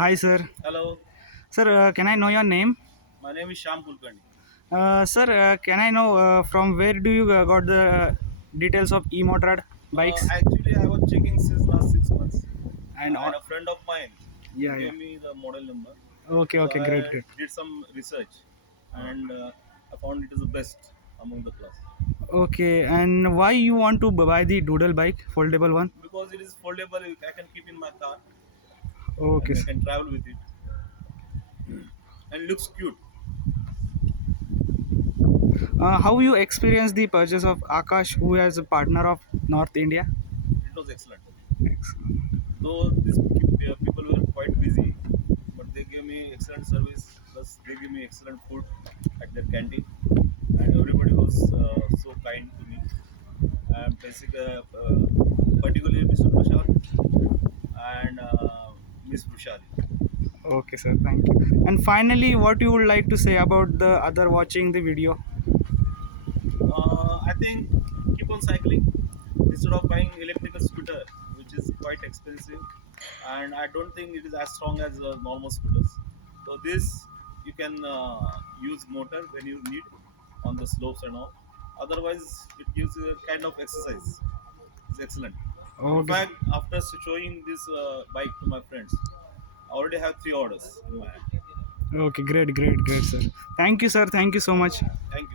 Hi, sir. Hello, Sir, can I know your name? my name is Shan. Sir, can I know from where do you got the details of e-motorrad bikes? Actually, I was checking since last 6 months, And and a friend of mine yeah, yeah. gave me the model number. Okay, So okay, great, I great. did some research, and I found it is the best among the class Okay, and why you want to buy the Doodle bike, foldable one? because it is foldable. I can keep in my car, Okay, and I sir. can travel with it, and looks cute. How you experience the purchase of Akash, who is a partner of North India? It was excellent. Excellent. Though these people were quite busy, but they gave me excellent service. Plus, they gave me excellent food at their canteen, and everybody was so kind to me. And particularly Mr. Prashad and Miss Brushali. Okay, sir. Thank you. And finally, what you would like to say about the other watching the video? I think keep on cycling instead of buying electrical scooter, which is quite expensive, and I don't think it is as strong as normal scooters. So this you can use motor when you need on the slopes and all. Otherwise, it gives you a kind of exercise. It's excellent. In Okay, fact, after showing this bike to my friends, I already have 3 orders in my hand. okay, great, great, great, sir. Thank you, sir. Thank you so much. Thank you.